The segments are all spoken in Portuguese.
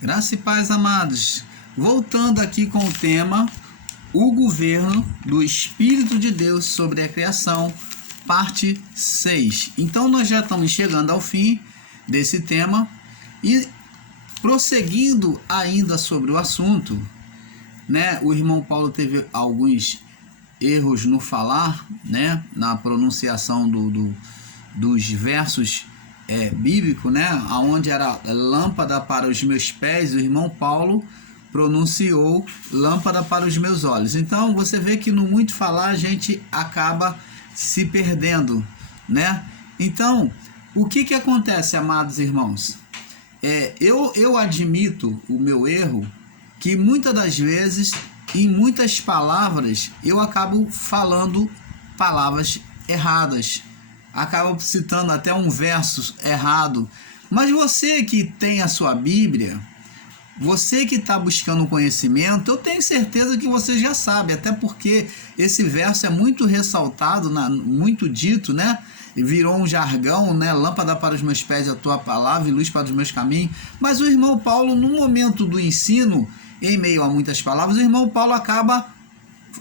Graça e paz, amados. Voltando aqui com o tema O Governo do Espírito de Deus sobre a Criação, parte 6. Então nós já estamos chegando ao fim desse tema e prosseguindo ainda sobre o assunto, né? O irmão Paulo teve alguns erros no falar, né? Na pronunciação dos versos bíblico, né? Aonde era lâmpada para os meus pés, o irmão Paulo pronunciou lâmpada para os meus olhos. Então você vê que no muito falar a gente acaba se perdendo, né? Então o que acontece, amados irmãos? Eu admito o meu erro, que muitas das vezes, em muitas palavras, eu acabo falando palavras erradas. Acabo citando até um verso errado. Mas você que tem a sua Bíblia, você que está buscando conhecimento, eu tenho certeza que você já sabe, até porque esse verso é muito ressaltado, muito dito, né? Virou um jargão, né? Lâmpada para os meus pés é a tua palavra e luz para os meus caminhos. Mas o irmão Paulo, no momento do ensino, em meio a muitas palavras, o irmão Paulo acaba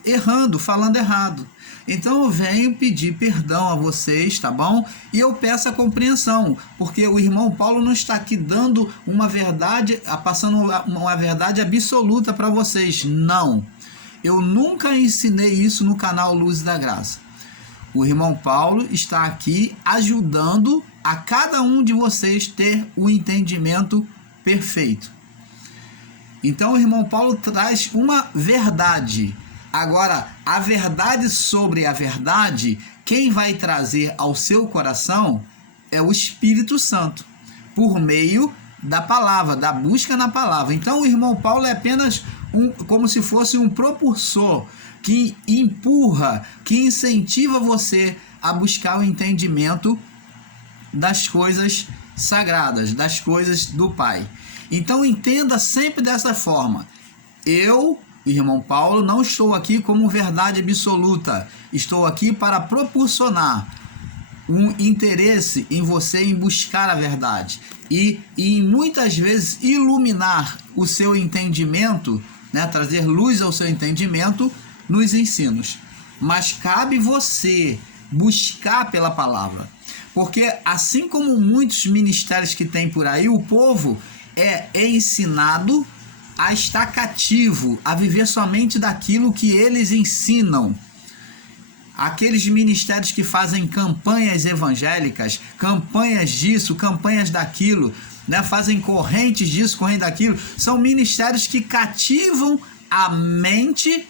errando, falando errado. Então eu venho pedir perdão a vocês, tá bom? E eu peço a compreensão, porque o irmão Paulo não está aqui dando uma verdade, passando uma verdade absoluta para vocês. Não. Eu nunca ensinei isso no canal Luz da Graça. O irmão Paulo está aqui ajudando a cada um de vocês ter o entendimento perfeito. Então o irmão Paulo traz uma verdade. Agora, a verdade sobre a verdade, quem vai trazer ao seu coração é o Espírito Santo, por meio da palavra, da busca na palavra. Então, o irmão Paulo é apenas como se fosse um propulsor que empurra, que incentiva você a buscar o entendimento das coisas sagradas, das coisas do Pai. Então, entenda sempre dessa forma. Eu, irmão Paulo, não estou aqui como verdade absoluta. Estou aqui para proporcionar um interesse em você em buscar a verdade e muitas vezes iluminar o seu entendimento, né? Trazer luz ao seu entendimento nos ensinos. Mas cabe você buscar pela palavra. Porque assim como muitos ministérios que tem por aí, o povo é ensinado a estar cativo, a viver somente daquilo que eles ensinam. Aqueles ministérios que fazem campanhas evangélicas, campanhas disso, campanhas daquilo, né? Fazem correntes disso, corrente daquilo, são ministérios que cativam a mente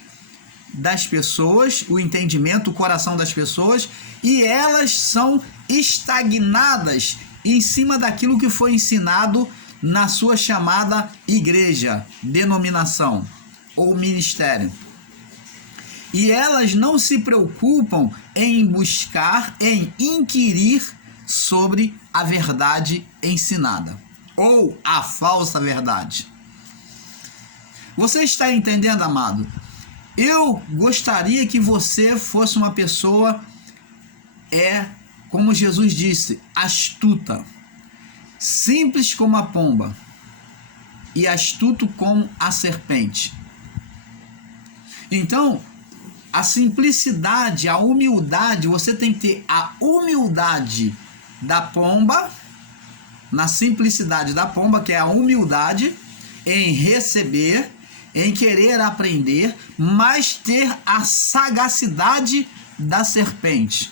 das pessoas, o entendimento, o coração das pessoas, e elas são estagnadas em cima daquilo que foi ensinado na sua chamada igreja, denominação ou ministério. E elas não se preocupam em buscar, em inquirir sobre a verdade ensinada ou a falsa verdade. Você está entendendo, amado? Eu gostaria que você fosse uma pessoa, como Jesus disse, astuta. Simples como a pomba e astuto como a serpente. Então, a simplicidade, a humildade, você tem que ter a humildade da pomba, na simplicidade da pomba, que é a humildade em receber, em querer aprender, mas ter a sagacidade da serpente,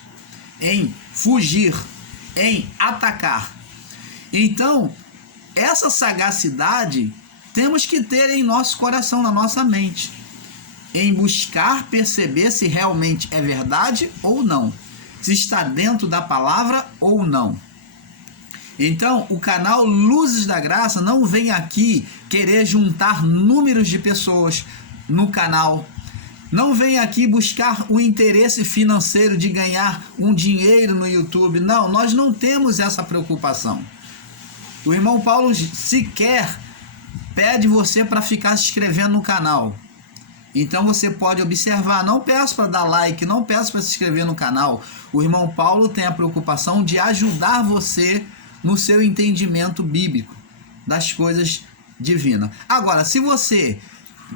em fugir, em atacar. Então, essa sagacidade temos que ter em nosso coração, na nossa mente, em buscar perceber se realmente é verdade ou não, se está dentro da palavra ou não. Então, o canal Luzes da Graça não vem aqui querer juntar números de pessoas no canal, não vem aqui buscar o interesse financeiro de ganhar um dinheiro no YouTube. Não, nós não temos essa preocupação. O irmão Paulo sequer pede você para ficar se inscrevendo no canal. Então você pode observar, não peço para dar like, não peço para se inscrever no canal. O irmão Paulo tem a preocupação de ajudar você no seu entendimento bíblico das coisas divina. Agora, se você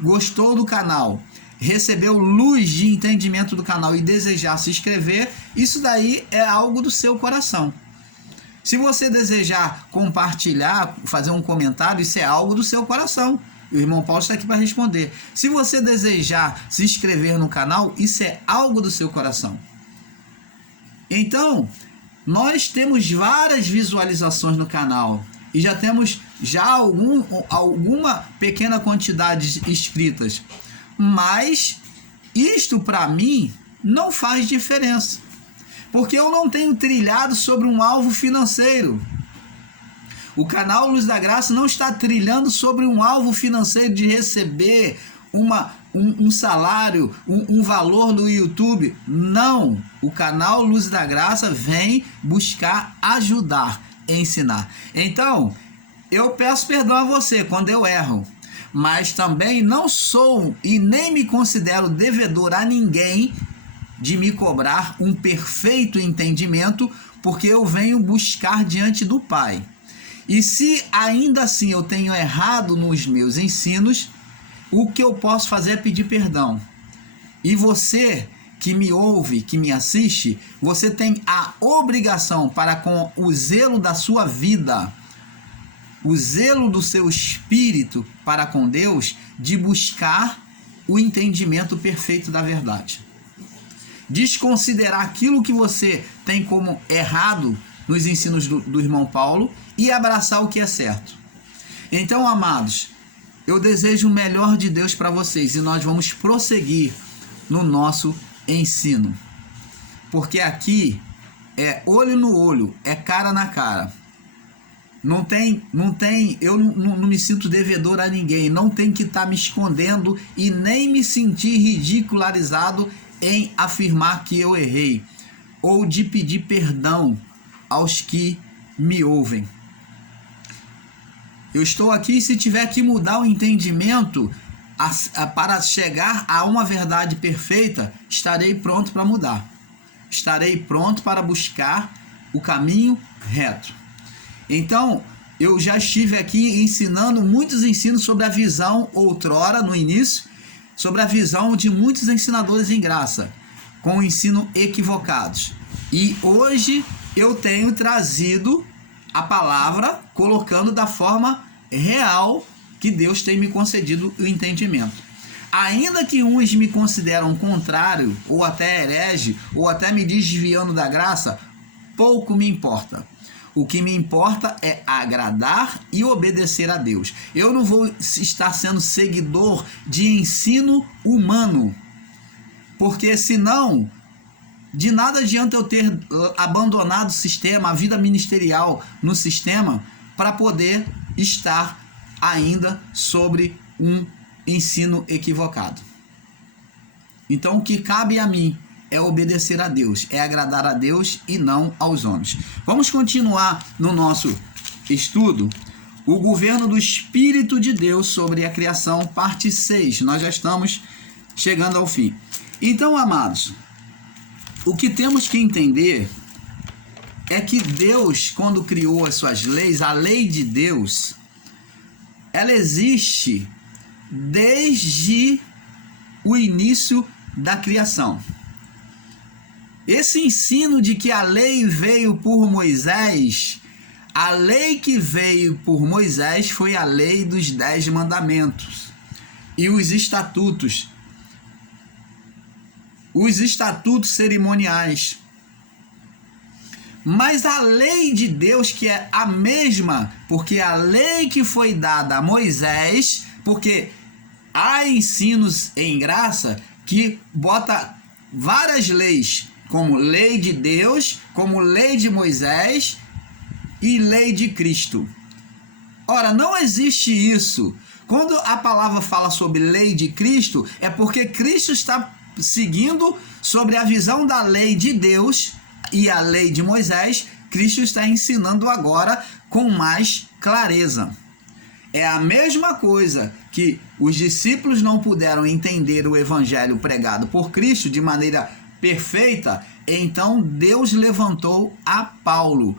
gostou do canal, recebeu luz de entendimento do canal e desejar se inscrever, isso daí é algo do seu coração. Se você desejar compartilhar, fazer um comentário, isso é algo do seu coração. O irmão Paulo está aqui para responder. Se você desejar se inscrever no canal, isso é algo do seu coração. Então, nós temos várias visualizações no canal e já temos alguma pequena quantidade inscritas. Mas isto para mim não faz diferença, porque eu não tenho trilhado sobre um alvo financeiro. O canal Luz da Graça não está trilhando sobre um alvo financeiro de receber um salário, um valor no YouTube. Não, o canal Luz da Graça vem buscar ajudar, ensinar. Então, eu peço perdão a você quando eu erro, mas também não sou e nem me considero devedor a ninguém de me cobrar um perfeito entendimento, porque eu venho buscar diante do Pai. E se ainda assim eu tenho errado nos meus ensinos, o que eu posso fazer é pedir perdão. E você que me ouve, que me assiste, você tem a obrigação para com o zelo da sua vida, o zelo do seu espírito para com Deus, de buscar o entendimento perfeito da verdade. Desconsiderar aquilo que você tem como errado nos ensinos do irmão Paulo e abraçar o que é certo. Então, amados, eu desejo o melhor de Deus para vocês e nós vamos prosseguir no nosso ensino. Porque aqui é olho no olho, é cara na cara. Eu não me sinto devedor a ninguém, não tenho que estar me escondendo e nem me sentir ridicularizado em afirmar que eu errei, ou de pedir perdão aos que me ouvem. Eu estou aqui, se tiver que mudar o entendimento para chegar a uma verdade perfeita, estarei pronto para mudar. Estarei pronto para buscar o caminho reto. Então, eu já estive aqui ensinando muitos ensinos sobre a visão outrora, no início, sobre a visão de muitos ensinadores em graça, com o ensino equivocados. E hoje eu tenho trazido a palavra, colocando da forma real que Deus tem me concedido o entendimento. Ainda que uns me consideram contrário, ou até herege, ou até me desviando da graça, pouco me importa. O que me importa é agradar e obedecer a Deus. Eu não vou estar sendo seguidor de ensino humano, porque senão de nada adianta eu ter abandonado o sistema, a vida ministerial no sistema, para poder estar ainda sobre um ensino equivocado. Então o que cabe a mim é obedecer a Deus, é agradar a Deus e não aos homens. Vamos continuar no nosso estudo, o governo do Espírito de Deus sobre a criação, parte 6. Nós já estamos chegando ao fim. Então, amados, o que temos que entender é que Deus, quando criou as suas leis, a lei de Deus, ela existe desde o início da criação. Esse ensino de que a lei veio por Moisés, a lei que veio por Moisés foi a lei dos 10 mandamentos e os estatutos cerimoniais. Mas a lei de Deus, que é a mesma, porque a lei que foi dada a Moisés, porque há ensinos em graça que bota várias leis, como lei de Deus, como lei de Moisés e lei de Cristo. Ora, não existe isso. Quando a palavra fala sobre lei de Cristo, é porque Cristo está seguindo sobre a visão da lei de Deus e a lei de Moisés. Cristo está ensinando agora com mais clareza. É a mesma coisa que os discípulos não puderam entender o evangelho pregado por Cristo de maneira perfeita, então Deus levantou a Paulo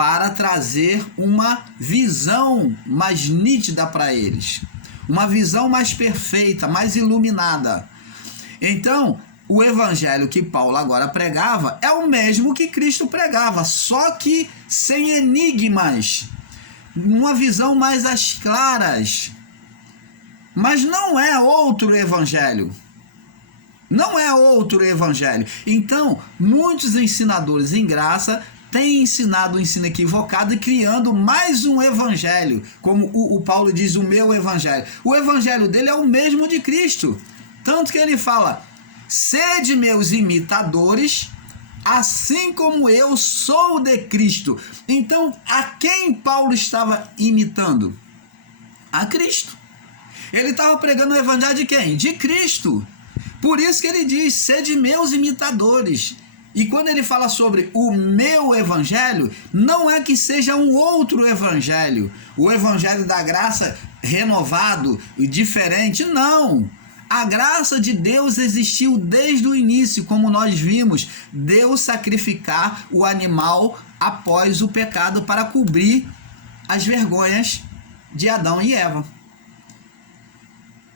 para trazer uma visão mais nítida para eles, uma visão mais perfeita, mais iluminada. Então, o evangelho que Paulo agora pregava é o mesmo que Cristo pregava, só que sem enigmas, uma visão mais às claras. Mas não é outro evangelho. Não é outro evangelho. Então, muitos ensinadores em graça têm ensinado o ensino equivocado e criando mais um evangelho. Como o Paulo diz, o meu evangelho. O evangelho dele é o mesmo de Cristo. Tanto que ele fala, sede meus imitadores, assim como eu sou de Cristo. Então, a quem Paulo estava imitando? A Cristo. Ele estava pregando o evangelho de quem? De Cristo. Por isso que ele diz, sede meus imitadores. E quando ele fala sobre o meu evangelho, não é que seja um outro evangelho, o evangelho da graça renovado e diferente, não. A graça de Deus existiu desde o início, como nós vimos, Deus sacrificar o animal após o pecado para cobrir as vergonhas de Adão e Eva.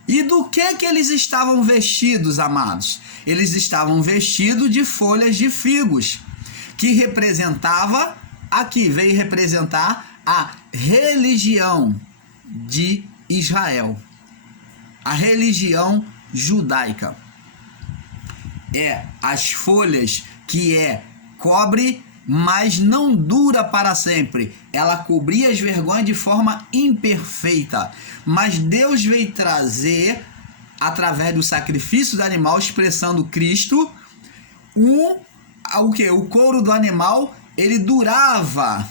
E do que eles estavam vestidos, amados? Eles estavam vestidos de folhas de figos, que representava, aqui veio representar a religião de Israel, a religião judaica. É as folhas que cobre, mas não dura para sempre. Ela cobria as vergonhas de forma imperfeita. Mas Deus veio trazer, através do sacrifício do animal, expressando Cristo, o couro do animal, ele durava,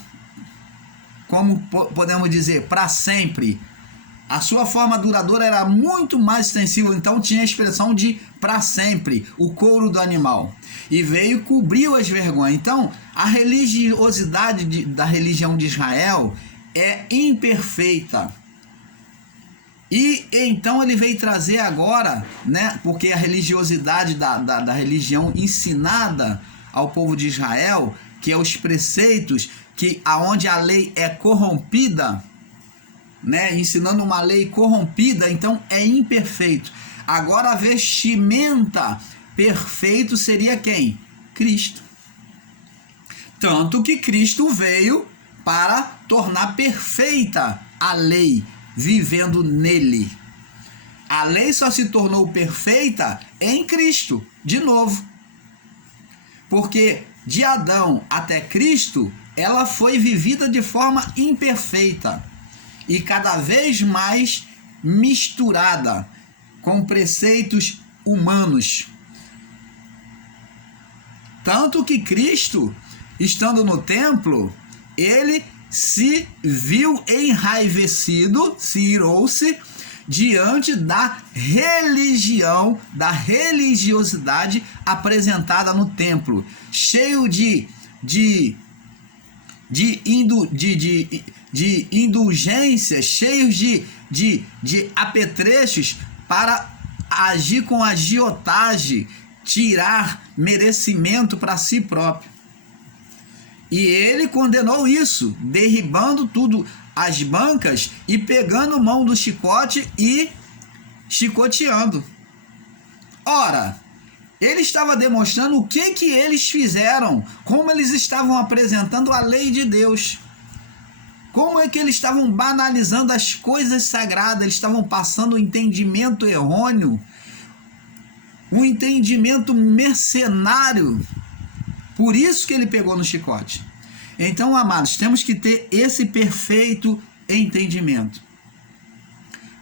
como podemos dizer, para sempre. A sua forma duradoura era muito mais extensiva, então tinha a expressão de para sempre, o couro do animal. E veio e cobriu as vergonhas. Então, a religiosidade da religião de Israel é imperfeita. E então ele veio trazer agora, né, porque a religiosidade da religião ensinada ao povo de Israel, que é os preceitos, que aonde a lei é corrompida, né, ensinando uma lei corrompida, então é imperfeito. Agora a vestimenta perfeito seria quem? Cristo. Tanto que Cristo veio para tornar perfeita a lei, vivendo nele. A lei só se tornou perfeita em Cristo, de novo. Porque de Adão até Cristo, ela foi vivida de forma imperfeita e cada vez mais misturada com preceitos humanos. Tanto que Cristo, estando no templo, ele se viu enraivecido, se irou-se diante da religião, da religiosidade apresentada no templo, cheio de indulgências, cheios de apetrechos para agir com agiotagem, tirar merecimento para si próprio. E ele condenou isso, derribando tudo, as bancas, e pegando mão do chicote e chicoteando. Ora, ele estava demonstrando o que eles fizeram, como eles estavam apresentando a lei de Deus. Como é que eles estavam banalizando as coisas sagradas, eles estavam passando um entendimento errôneo, um entendimento mercenário. Por isso que ele pegou no chicote. Então, amados, temos que ter esse perfeito entendimento.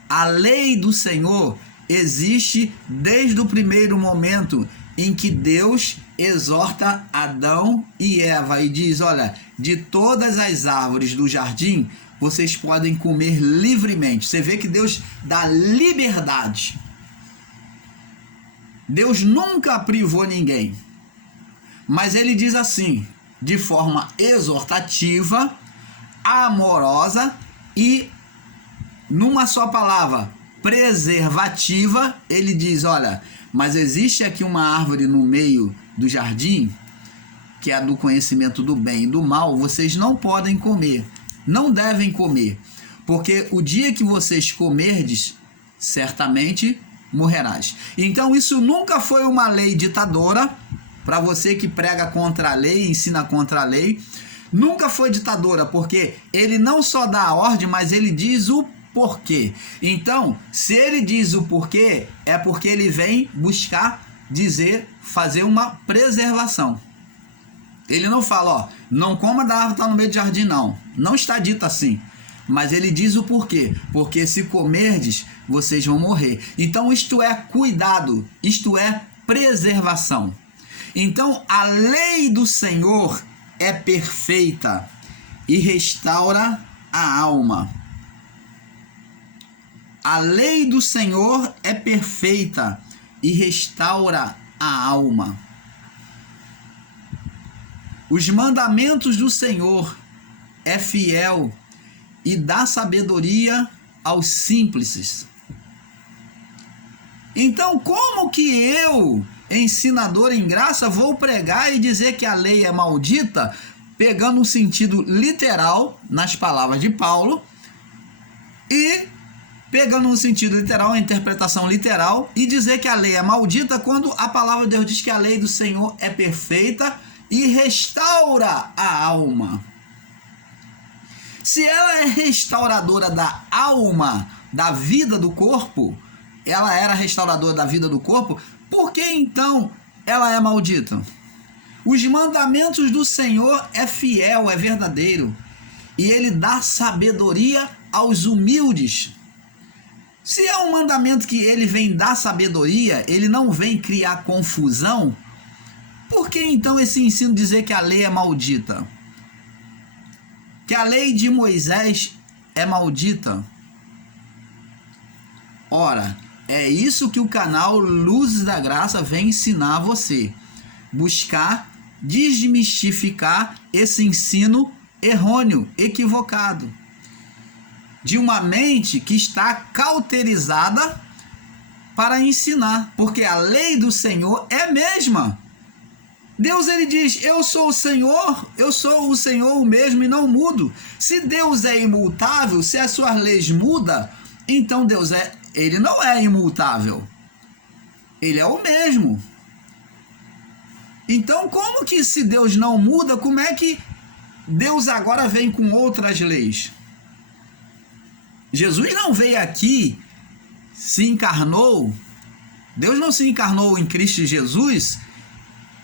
A lei do Senhor existe desde o primeiro momento em que Deus exorta Adão e Eva e diz, olha, de todas as árvores do jardim, vocês podem comer livremente. Você vê que Deus dá liberdade. Deus nunca privou ninguém. Mas ele diz assim, de forma exortativa, amorosa e, numa só palavra, preservativa, ele diz, olha, mas existe aqui uma árvore no meio do jardim que é a do conhecimento do bem e do mal, vocês não podem comer, não devem comer, porque o dia que vocês comerdes, certamente morrerás. Então isso nunca foi uma lei ditadora, para você que prega contra a lei, ensina contra a lei, nunca foi ditadora, porque ele não só dá a ordem, mas ele diz o porquê. Então, se ele diz o porquê, é porque ele vem buscar dizer, fazer uma preservação. Ele não fala, ó, não coma da árvore que está no meio do jardim, não. Não está dito assim. Mas ele diz o porquê. Porque se comerdes, vocês vão morrer. Então isto é cuidado, isto é preservação. Então a lei do Senhor é perfeita e restaura a alma. A lei do Senhor é perfeita e restaura a alma. Os mandamentos do Senhor é fiel e dá sabedoria aos simples. Então, como que eu, ensinador em graça, vou pregar e dizer que a lei é maldita, pegando um sentido literal nas palavras de Paulo e pegando um sentido literal, a interpretação literal, e dizer que a lei é maldita quando a palavra de Deus diz que a lei do Senhor é perfeita e restaura a alma. Se ela é restauradora da alma, da vida do corpo, ela era restauradora da vida do corpo, por que então ela é maldita? Os mandamentos do Senhor é fiel, é verdadeiro, e ele dá sabedoria aos humildes. Se é um mandamento que ele vem dar sabedoria, ele não vem criar confusão, por que então esse ensino dizer que a lei é maldita? Que a lei de Moisés é maldita? Ora, é isso que o canal Luzes da Graça vem ensinar a você. Buscar desmistificar esse ensino errôneo, equivocado, de uma mente que está cauterizada para ensinar, porque a lei do Senhor é a mesma. Deus, ele diz, eu sou o Senhor o mesmo e não mudo. Se Deus é imutável, se as suas leis mudam, então Deus ele não é imutável. Ele é o mesmo. Então, como que se Deus não muda, como é que Deus agora vem com outras leis? Jesus não veio aqui, se encarnou, Deus não se encarnou em Cristo Jesus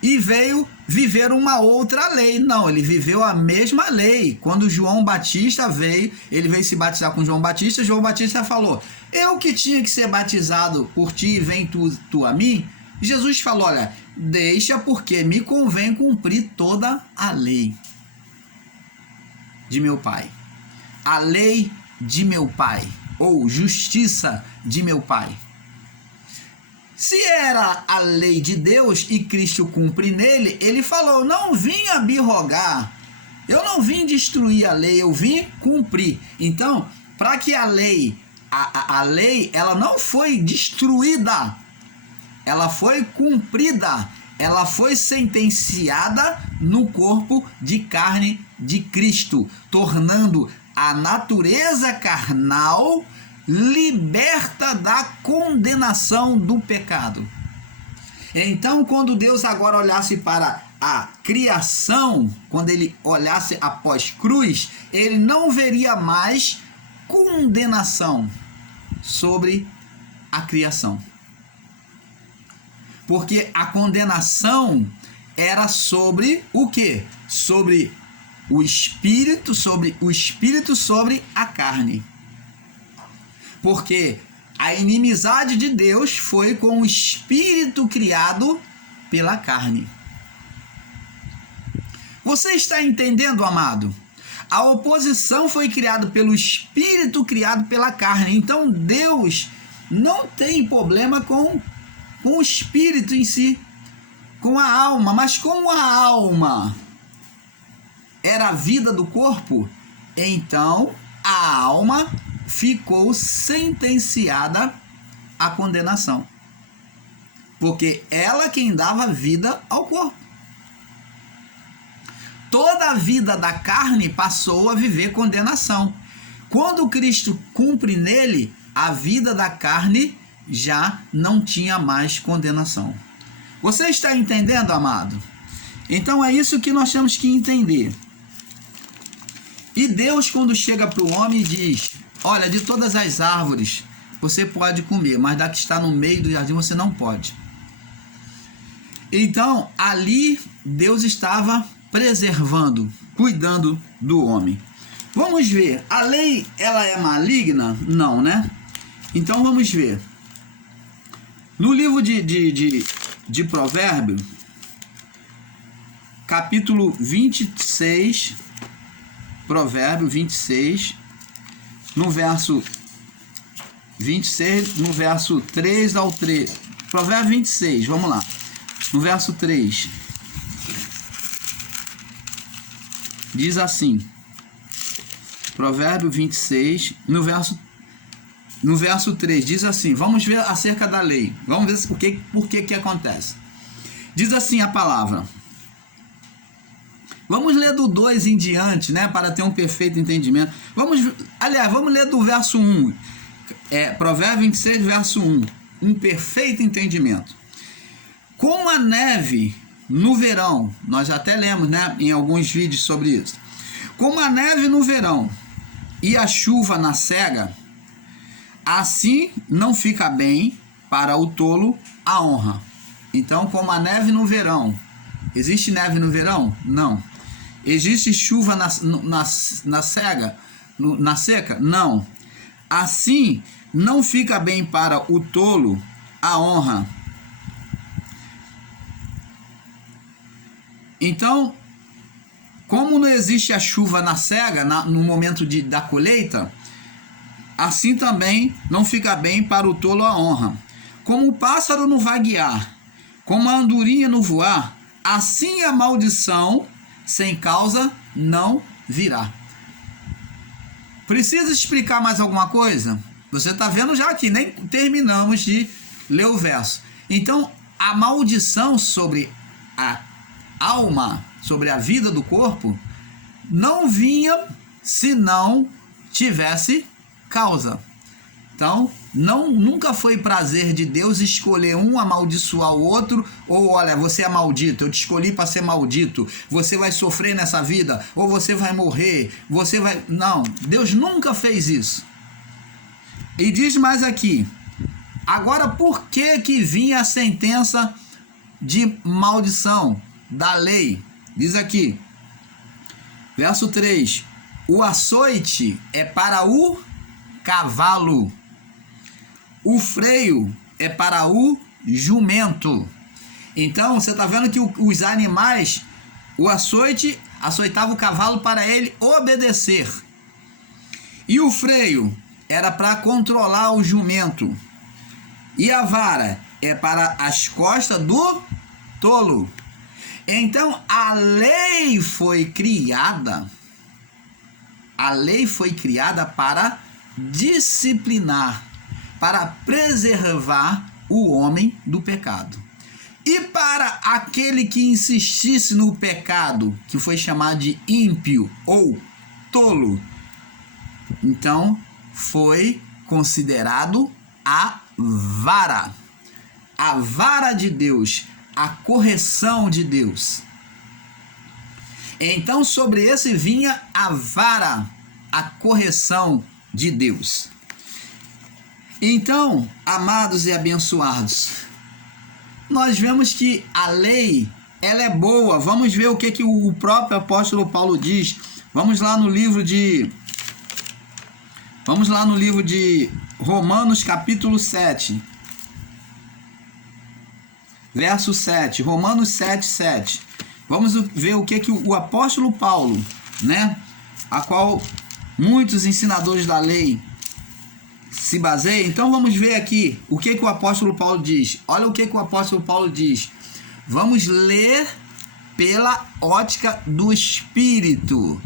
e veio viver uma outra lei. Não, ele viveu a mesma lei. Quando João Batista veio, ele veio se batizar com João Batista, João Batista falou, eu que tinha que ser batizado por ti, vem tu a mim? Jesus falou, olha, deixa porque me convém cumprir toda a lei de meu Pai. A lei de meu Pai, ou justiça de meu Pai. Se era a lei de Deus e Cristo cumpre nele, ele falou, não vim abrogar, eu não vim destruir a lei, eu vim cumprir. Então, para que a lei, ela não foi destruída, ela foi cumprida, ela foi sentenciada no corpo de carne de Cristo, tornando a natureza carnal liberta da condenação do pecado. Então, quando Deus agora olhasse para a criação, quando ele olhasse após cruz, ele não veria mais condenação sobre a criação. Porque a condenação era sobre o quê? Sobre o espírito, sobre a carne. Porque a inimizade de Deus foi com o espírito criado pela carne. Você está entendendo, amado? A oposição foi criada pelo espírito criado pela carne. Então Deus não tem problema com o espírito em si, com a alma. Mas como a alma era a vida do corpo, então a alma ficou sentenciada à condenação. Porque ela quem dava vida ao corpo. toda a vida da carne passou a viver condenação. Quando Cristo cumpre nele, a vida da carne já não tinha mais condenação. Você está entendendo, amado? Então é isso que nós temos que entender. E Deus, quando chega para o homem, diz: olha, de todas as árvores você pode comer, mas da que está no meio do jardim você não pode. Então, ali Deus estava preservando, cuidando do homem. Vamos ver, a lei, ela é maligna? Não, né? Então vamos ver. No livro de Provérbios, capítulo 26, Provérbio 26, no verso 26, no verso 3 ao 3. Provérbio 26, vamos lá. No verso 3. Diz assim. Provérbio 26, no verso 3, diz assim. Vamos ver acerca da lei. Vamos ver por que acontece. Diz assim a palavra. Vamos ler do 2 em diante, né, para ter um perfeito entendimento. Vamos ler do verso 1. Provérbio 26, verso 1. Um perfeito entendimento. Como a neve no verão, nós até lemos, né, em alguns vídeos sobre isso. Como a neve no verão e a chuva na cega, assim não fica bem para o tolo a honra. Então, como a neve no verão. Existe neve no verão? Não. Existe chuva na seca? Não. Assim, não fica bem para o tolo a honra. Então, como não existe a chuva na cega, no momento da colheita, assim também não fica bem para o tolo a honra. Como o pássaro no vaguear, como a andorinha no voar, assim a maldição sem causa não virá. Precisa explicar mais alguma coisa? Você está vendo já aqui, nem terminamos de ler o verso. Então, a maldição sobre a alma, sobre a vida do corpo, não vinha se não tivesse causa. Então, nunca foi prazer de Deus escolher um amaldiçoar o outro, ou olha, você é maldito, eu te escolhi para ser maldito, você vai sofrer nessa vida, ou você vai morrer, você vai... Não, Deus nunca fez isso. E diz mais aqui, agora por que vinha a sentença de maldição da lei? Diz aqui, verso 3, o açoite é para o cavalo, o freio é para o jumento. Então, você está vendo que os animais, o açoite açoitava o cavalo para ele obedecer. E o freio era para controlar o jumento. E a vara é para as costas do tolo. Então, a lei foi criada para disciplinar, para preservar o homem do pecado. E para aquele que insistisse no pecado, que foi chamado de ímpio ou tolo, então foi considerado a vara de Deus, a correção de Deus. Então sobre esse vinha a vara, a correção de Deus. Então, amados e abençoados, nós vemos que a lei, ela é boa. Vamos ver o que o próprio apóstolo Paulo diz. Vamos lá no livro de Romanos capítulo 7. Verso 7. Romanos 7, 7. Vamos ver o que o apóstolo Paulo, né, a qual muitos ensinadores da lei se baseiam. Então vamos ver aqui o que o apóstolo Paulo diz. Olha o que o apóstolo Paulo diz. Vamos ler pela ótica do Espírito.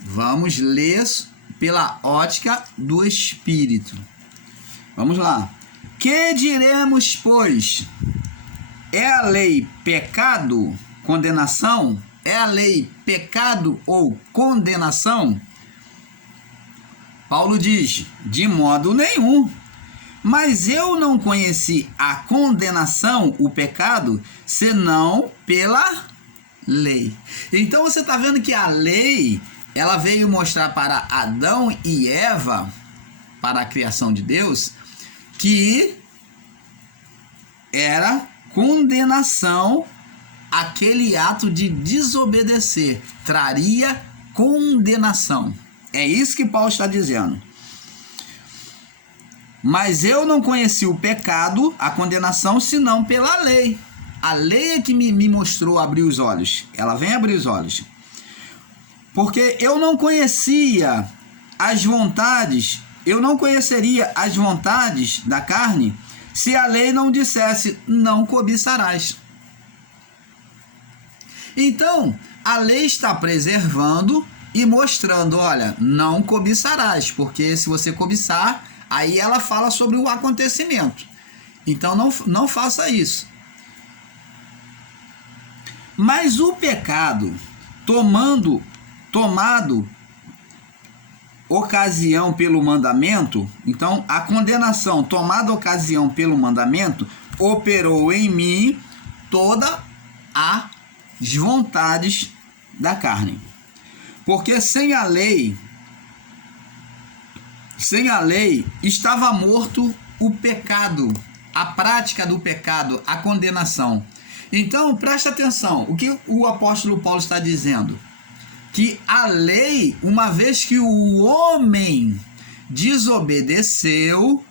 Vamos ler pela ótica do Espírito. Vamos lá. Que diremos, pois? É a lei pecado, condenação? É a lei pecado ou condenação? Paulo diz: de modo nenhum. Mas eu não conheci a condenação, o pecado, senão pela lei. Então você está vendo que a lei, ela veio mostrar para Adão e Eva, para a criação de Deus, que era condenação aquele ato de desobedecer, traria condenação. É isso que Paulo está dizendo. Mas eu não conheci o pecado, a condenação, senão pela lei. A lei é que me mostrou abrir os olhos. Ela vem abrir os olhos. Porque eu não conhecia as vontades, eu não conheceria as vontades da carne se a lei não dissesse: não cobiçarás. Então, a lei está preservando e mostrando: olha, não cobiçarás, porque se você cobiçar, aí ela fala sobre o acontecimento. Então não faça isso. Mas o pecado, tomado ocasião pelo mandamento, então a condenação tomada ocasião pelo mandamento, operou em mim todas as vontades da carne. Porque sem a lei estava morto o pecado, a prática do pecado, a condenação. Então, presta atenção, o que o apóstolo Paulo está dizendo? Que a lei, uma vez que o homem desobedeceu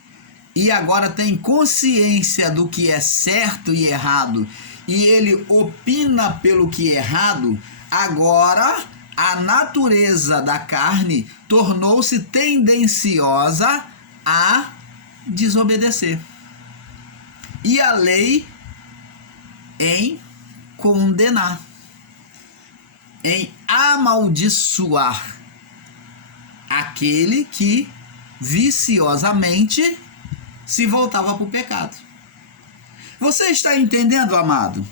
e agora tem consciência do que é certo e errado, e ele opina pelo que é errado, agora a natureza da carne tornou-se tendenciosa a desobedecer. E a lei em condenar, em amaldiçoar aquele que viciosamente se voltava para o pecado. Você está entendendo, amado?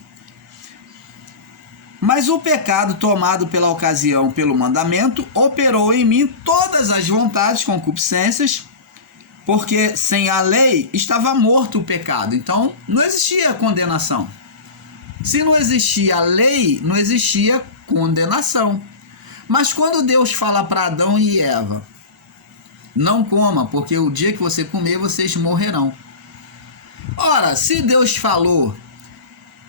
Mas o pecado tomado pela ocasião, pelo mandamento, operou em mim todas as vontades, concupiscências, porque sem a lei estava morto o pecado. Então não existia condenação. Se não existia a lei, não existia condenação. Mas quando Deus fala para Adão e Eva: não coma, porque o dia que você comer, vocês morrerão. Ora, se Deus falou,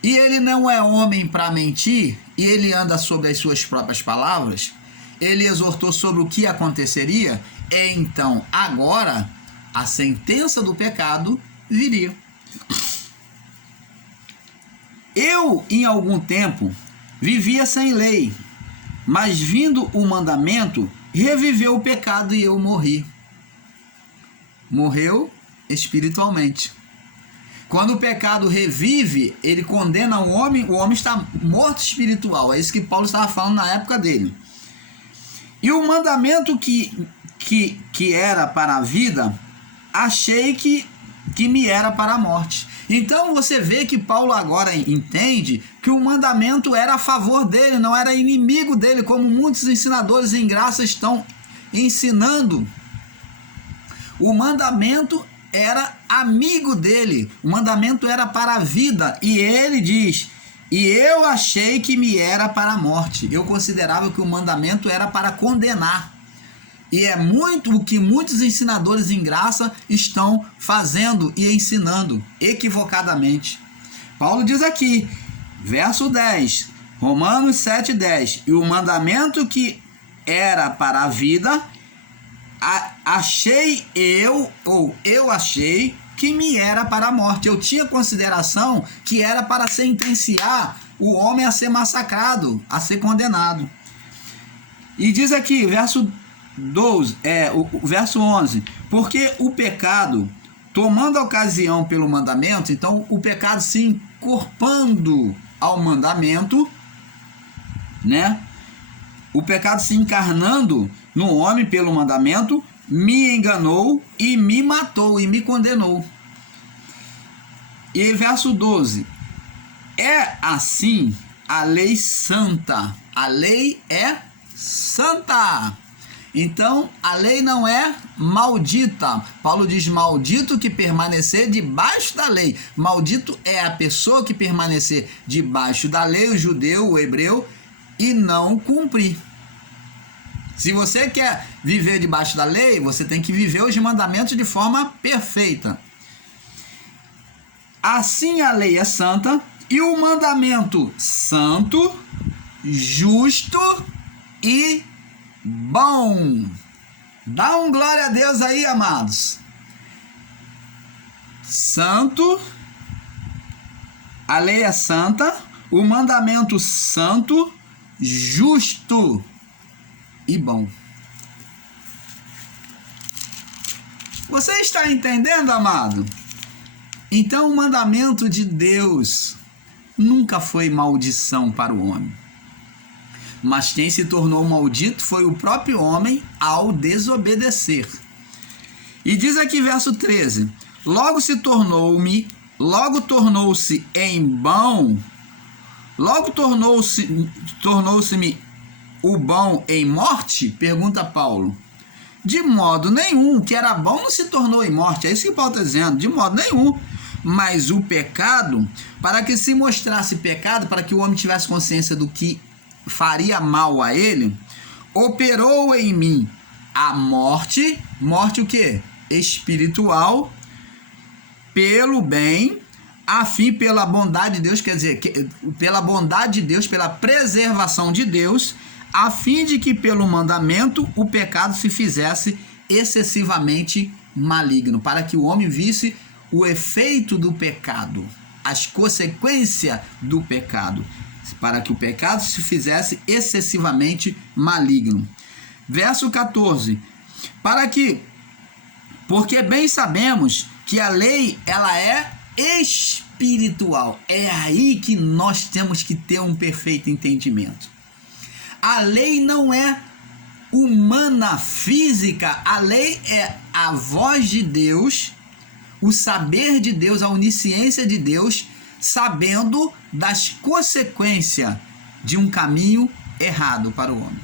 e ele não é homem para mentir, e ele anda sobre as suas próprias palavras, ele exortou sobre o que aconteceria, então agora a sentença do pecado viria. Eu, em algum tempo, vivia sem lei, mas vindo o mandamento, reviveu o pecado e eu morri. Morreu espiritualmente. Quando o pecado revive, ele condena o homem está morto espiritual. É isso que Paulo estava falando na época dele. E o mandamento que era para a vida, achei que me era para a morte. Então você vê que Paulo agora entende que o mandamento era a favor dele, não era inimigo dele, como muitos ensinadores em graça estão ensinando. O mandamento era amigo dele, o mandamento era para a vida, e ele diz: e eu achei que me era para a morte. Eu considerava que o mandamento era para condenar. E é muito o que muitos ensinadores em graça estão fazendo e ensinando equivocadamente. Paulo diz aqui, verso 10, Romanos 7,10: e o mandamento que era para a vida, eu achei que me era para a morte. Eu tinha consideração que era para sentenciar o homem a ser massacrado, a ser condenado. E diz aqui, verso 11, porque o pecado, tomando a ocasião pelo mandamento, então o pecado se encorpando ao mandamento, né? O pecado se encarnando no homem pelo mandamento, me enganou e me matou e me condenou. E verso 12, é assim a lei santa, A lei é santa. Então, a lei não é maldita. Paulo diz: maldito que permanecer debaixo da lei. Maldito é a pessoa que permanecer debaixo da lei, o judeu, o hebreu, e não cumprir. Se você quer viver debaixo da lei, você tem que viver os mandamentos de forma perfeita. Assim a lei é santa e o mandamento santo, justo e bom. Dá um glória a Deus aí, amados. Santo, a lei é santa, o mandamento santo, justo e bom. Você está entendendo, amado? Então o mandamento de Deus nunca foi maldição para o homem. Mas quem se tornou maldito foi o próprio homem ao desobedecer. E diz aqui verso 13: logo tornou-se em bom, tornou-se-me o bom em morte? Pergunta Paulo. De modo nenhum, o que era bom não se tornou em morte. É isso que Paulo está dizendo, de modo nenhum. Mas o pecado, para que se mostrasse pecado, para que o homem tivesse consciência do que faria mal a ele, operou em mim a morte. Morte o quê? Espiritual, pelo bem, a fim, pela bondade de Deus, quer dizer, pela bondade de Deus, pela preservação de Deus, a fim de que pelo mandamento o pecado se fizesse excessivamente maligno, para que o homem visse o efeito do pecado, as consequências do pecado, para que o pecado se fizesse excessivamente maligno. Verso 14: porque bem sabemos que a lei, ela é espiritual. É aí que nós temos que ter um perfeito entendimento. A lei não é humana, física. A lei é a voz de Deus, o saber de Deus, a onisciência de Deus, sabendo das consequências de um caminho errado para o homem.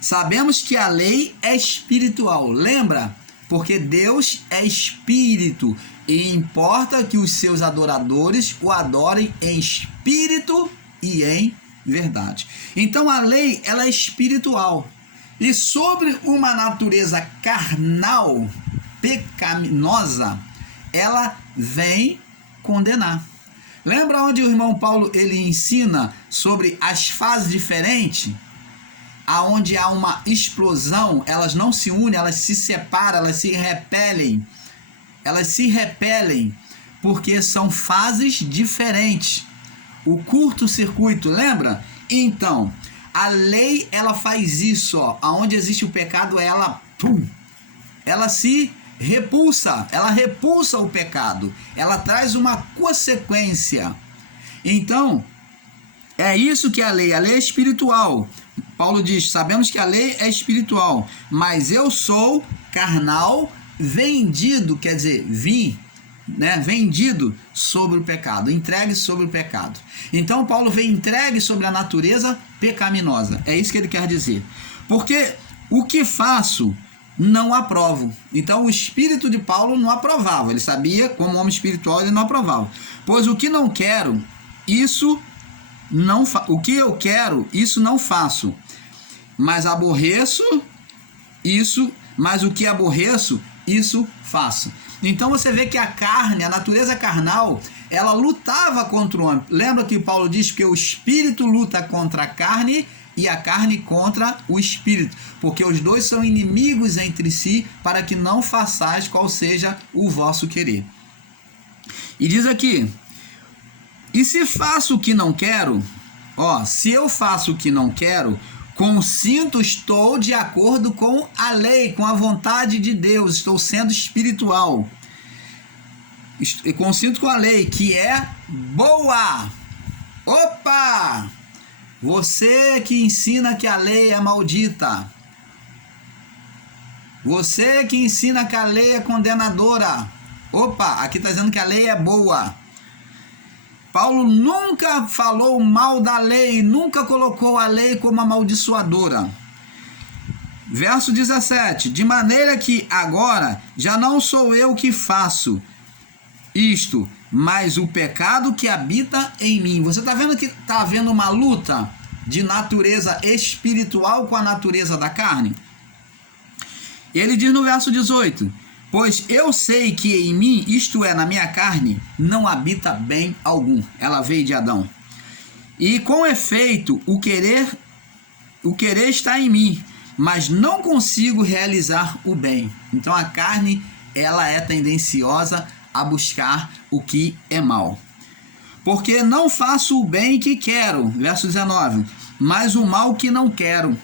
Sabemos que a lei é espiritual, lembra? Porque Deus é espírito e importa que os seus adoradores o adorem em espírito e em verdade. Então a lei, ela é espiritual. E sobre uma natureza carnal, pecaminosa, ela vem condenar. Lembra onde o irmão Paulo ele ensina sobre as fases diferentes? Aonde há uma explosão, elas não se unem, elas se separam, elas se repelem. Elas se repelem porque são fases diferentes. O curto-circuito, lembra? Então, a lei, ela faz isso, ó. Aonde existe o pecado, ela se repulsa, ela repulsa o pecado, ela traz uma consequência. Então, é isso que a lei é espiritual. Paulo diz: sabemos que a lei é espiritual, mas eu sou carnal, vendido, quer dizer, vendido sobre o pecado, entregue sobre o pecado. Então Paulo vem entregue sobre a natureza pecaminosa. É isso que ele quer dizer. Porque o que faço não aprovo. Então o espírito de Paulo não aprovava. Ele sabia, como homem espiritual, ele não aprovava. Pois o que não quero, isso não o que eu quero, isso não faço. Mas aborreço isso, mas o que aborreço, isso faço. Então você vê que a carne, a natureza carnal, ela lutava contra o homem. Lembra que Paulo diz que o espírito luta contra a carne e a carne contra o espírito, porque os dois são inimigos entre si, para que não façais qual seja o vosso querer. E diz aqui: e se faço o que não quero, se eu faço o que não quero, consinto, estou de acordo com a lei, com a vontade de Deus, estou sendo espiritual. Consinto com a lei, que é boa. Opa! Você que ensina que a lei é maldita. Você que ensina que a lei é condenadora. Opa, aqui está dizendo que a lei é boa. Paulo nunca falou mal da lei, nunca colocou a lei como amaldiçoadora. Verso 17: de maneira que agora já não sou eu que faço isto, mas o pecado que habita em mim. Você está vendo que está havendo uma luta de natureza espiritual com a natureza da carne? Ele diz no verso 18: pois eu sei que em mim, isto é, na minha carne, não habita bem algum. Ela veio de Adão. E com efeito, o querer está em mim, mas não consigo realizar o bem. Então a carne, ela é tendenciosa a buscar o que é mal. Porque não faço o bem que quero, verso 19, mas o mal que não quero,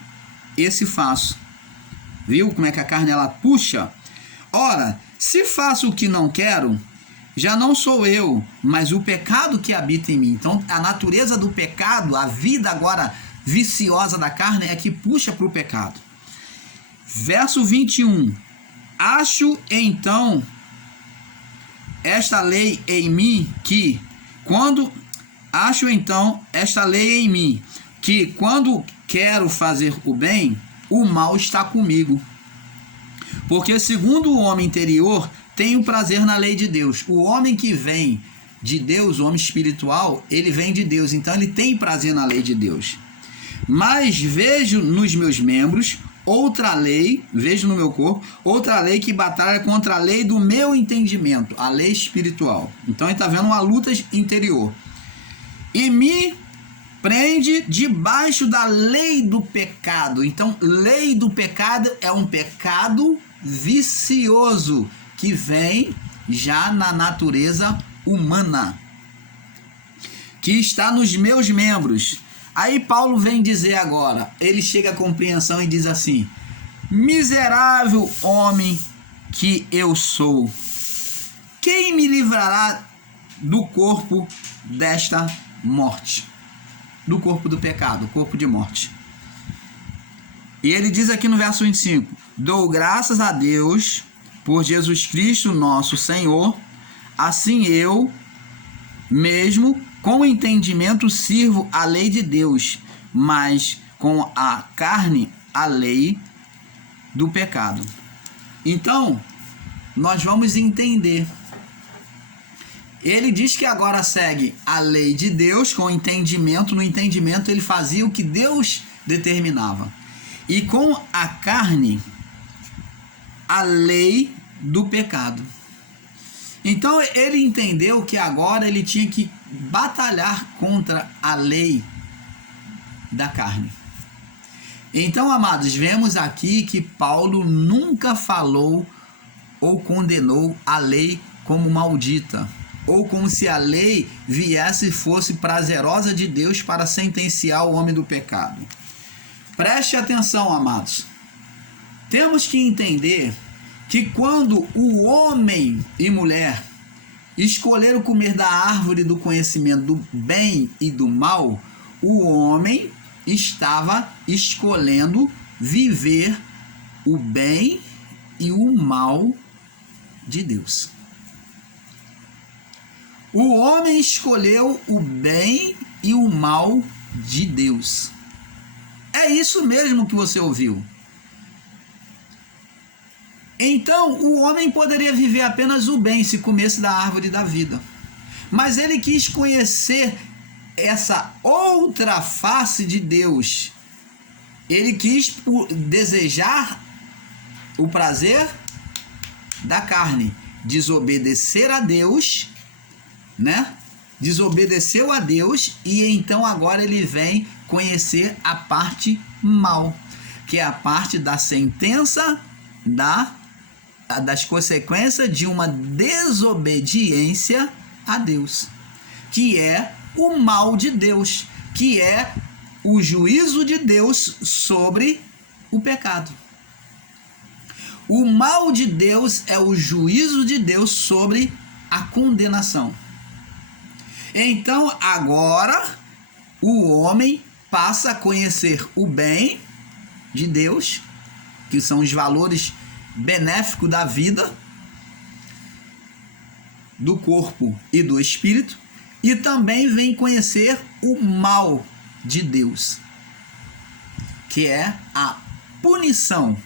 esse faço. Viu como é que a carne ela puxa? Ora, se faço o que não quero, já não sou eu, mas o pecado que habita em mim. Então a natureza do pecado, a vida agora viciosa da carne é que puxa para o pecado. Verso 21. Acho então esta lei em mim que quando quero fazer o bem, o mal está comigo. Porque segundo o homem interior, tenho prazer na lei de Deus. O homem que vem de Deus, o homem espiritual, ele vem de Deus, então ele tem prazer na lei de Deus. Mas vejo nos meus membros outra lei, vejo no meu corpo, outra lei que batalha contra a lei do meu entendimento, a lei espiritual. Então ele está vendo uma luta interior. E me prende debaixo da lei do pecado. Então, lei do pecado é um pecado vicioso que vem já na natureza humana, que está nos meus membros. Aí Paulo vem dizer agora, ele chega à compreensão e diz assim: miserável homem que eu sou, quem me livrará do corpo desta morte? Do corpo do pecado, corpo de morte. E ele diz aqui no verso 25: dou graças a Deus por Jesus Cristo nosso Senhor, assim eu mesmo com entendimento sirvo a lei de Deus, mas com a carne a lei do pecado. Então, nós vamos entender. Ele diz que agora segue a lei de Deus com entendimento. No entendimento ele fazia o que Deus determinava. E com a carne, a lei do pecado. Então ele entendeu que agora ele tinha que batalhar contra a lei da carne. Então, amados, vemos aqui que Paulo nunca falou ou condenou a lei como maldita, ou como se a lei viesse e fosse prazerosa de Deus para sentenciar o homem do pecado. Preste atenção, amados. Temos que entender que quando o homem e mulher escolheram comer da árvore do conhecimento do bem e do mal, o homem estava escolhendo viver o bem e o mal de Deus. O homem escolheu o bem e o mal de Deus. É isso mesmo que você ouviu. Então, o homem poderia viver apenas o bem se comesse da árvore da vida. Mas ele quis conhecer essa outra face de Deus. Ele quis desejar o prazer da carne, desobedecer a Deus, né? Desobedeceu a Deus e então agora ele vem conhecer a parte mal, que é a parte da sentença das consequências de uma desobediência a Deus, que é o mal de Deus, que é o juízo de Deus sobre o pecado. O mal de Deus é o juízo de Deus sobre a condenação. Então, agora, o homem passa a conhecer o bem de Deus, que são os valores benéficos da vida, do corpo e do espírito, e também vem conhecer o mal de Deus, que é a punição,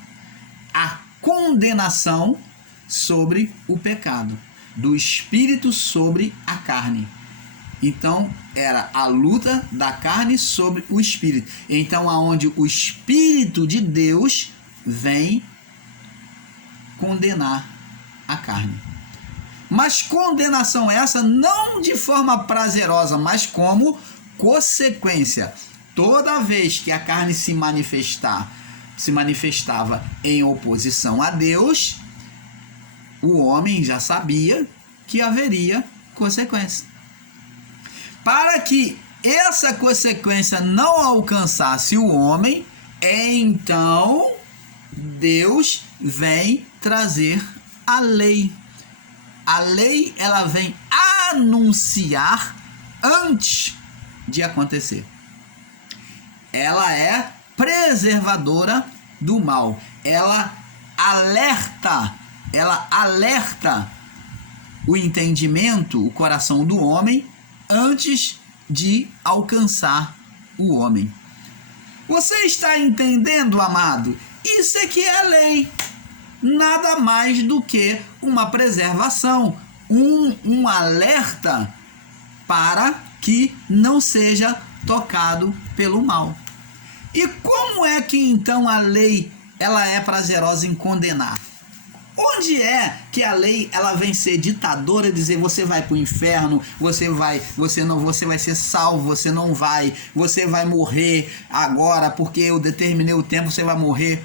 a condenação sobre o pecado, do espírito sobre a carne. Então, era a luta da carne sobre o espírito. Então, aonde o Espírito de Deus vem condenar a carne. Mas condenação essa não de forma prazerosa, mas como consequência. Toda vez que a carne se manifestava em oposição a Deus, o homem já sabia que haveria consequência. Para que essa consequência não alcançasse o homem, então Deus vem trazer a lei. A lei, ela vem anunciar antes de acontecer. Ela é preservadora do mal. Ela alerta o entendimento, o coração do homem antes de alcançar o homem. Você está entendendo, amado? Isso aqui é a lei. Nada mais do que uma preservação, um alerta para que não seja tocado pelo mal. E como é que então a lei ela é prazerosa em condenar? Onde é que a lei ela vem ser ditadora, dizer você vai para o inferno, você vai ser salvo, você não vai, você vai morrer agora porque eu determinei o tempo, você vai morrer?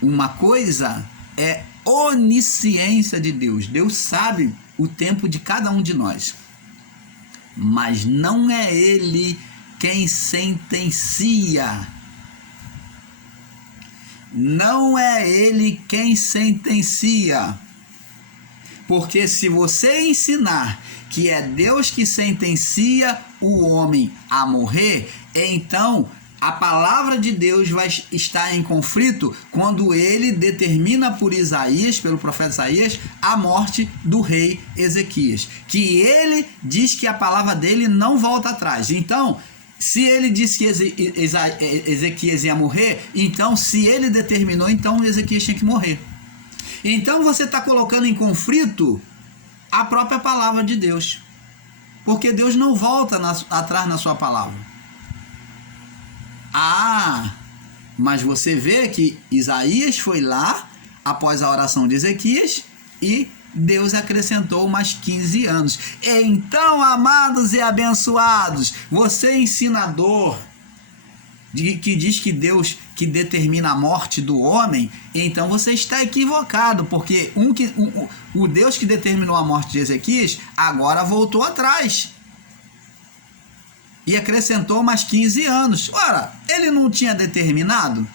Uma coisa é onisciência de Deus. Deus sabe o tempo de cada um de nós. Mas não é Ele quem sentencia. Não é Ele quem sentencia. Porque se você ensinar que é Deus que sentencia o homem a morrer, então a palavra de Deus vai estar em conflito quando ele determina por Isaías, pelo profeta Isaías, a morte do rei Ezequias. Que ele diz que a palavra dele não volta atrás. Então, se ele disse que Ezequias ia morrer, então se ele determinou, então Ezequias tinha que morrer. Então você está colocando em conflito a própria palavra de Deus. Porque Deus não volta atrás na sua palavra. Mas você vê que Isaías foi lá após a oração de Ezequias e Deus acrescentou mais 15 anos. Então, amados e abençoados, você ensinador que diz que Deus que determina a morte do homem, então você está equivocado, porque o Deus que determinou a morte de Ezequias agora voltou atrás e acrescentou mais 15 anos. Ora, ele não tinha determinado?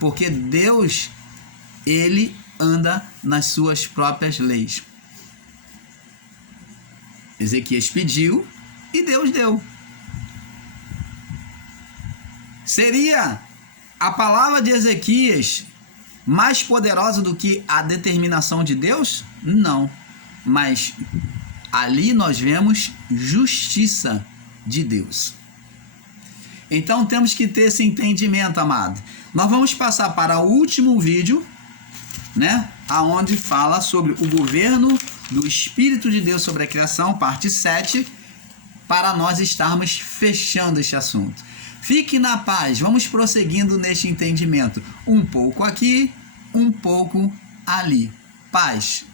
Porque Deus, ele anda nas suas próprias leis. Ezequias pediu e Deus deu. Seria a palavra de Ezequias mais poderosa do que a determinação de Deus? Não. Mas ali nós vemos justiça de Deus. Então temos que ter esse entendimento, amado. Nós vamos passar para o último vídeo, né? Aonde fala sobre o governo do Espírito de Deus sobre a criação, parte 7, para nós estarmos fechando este assunto. Fique na paz, vamos prosseguindo neste entendimento. Um pouco aqui, um pouco ali. Paz.